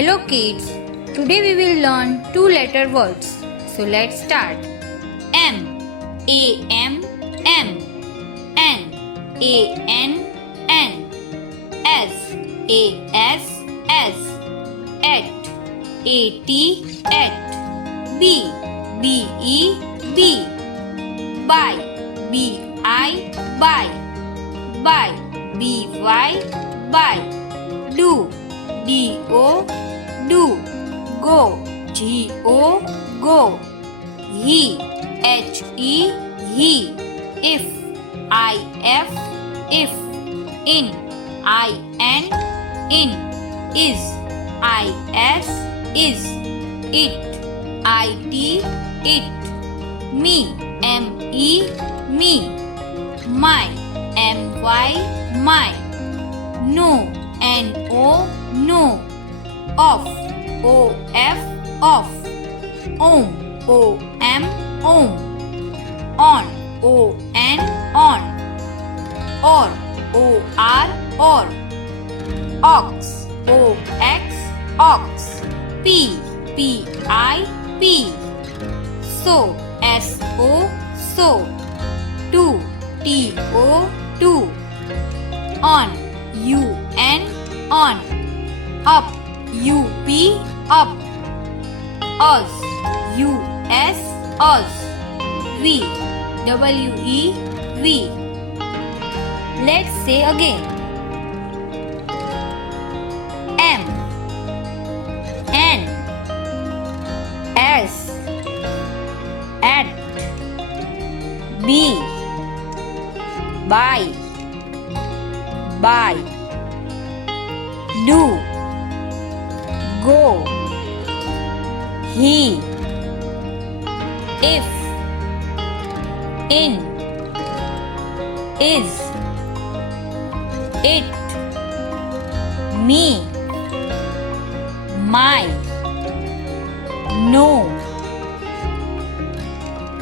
Hello kids, today we will learn two-letter words. So let's start. M, A-M, M. N, A-N, N. S, A-S, S. At, A-T, at. B, B-E, B. Buy, B-I, buy. Buy, B-Y, buy. Do, D-O, do. Go, G-O, go. He, H-E, he. If, I-F, if. In, I-N, in. Is, I-S, is. It, I-T, it. Me, M-E, me. My, M-Y, my. No, N-O, no. Off, O-F, off. Om, O-M, om. On, O-N, on. Or, O-R, or. Ox, O-X, ox. P, P-I, P. So, S-O, so. To, T-O, to. On, U-N, on. Up, U-P, up. Us, U-S, us. We, W-E, we. Let's say again. M, N, S. At, B. Buy, buy. Do, go. He, if. In, is. It, me. My, no.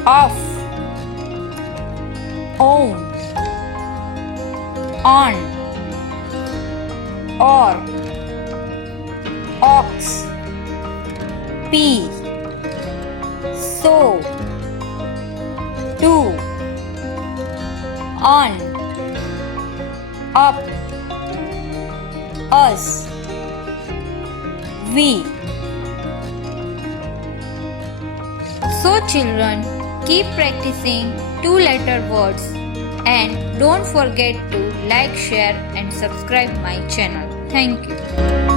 Off, on. On, or. Ox, P. So, to. On, up. Us, we. So children, keep practicing two-letter words and don't forget to like, share and subscribe my channel. Thank you.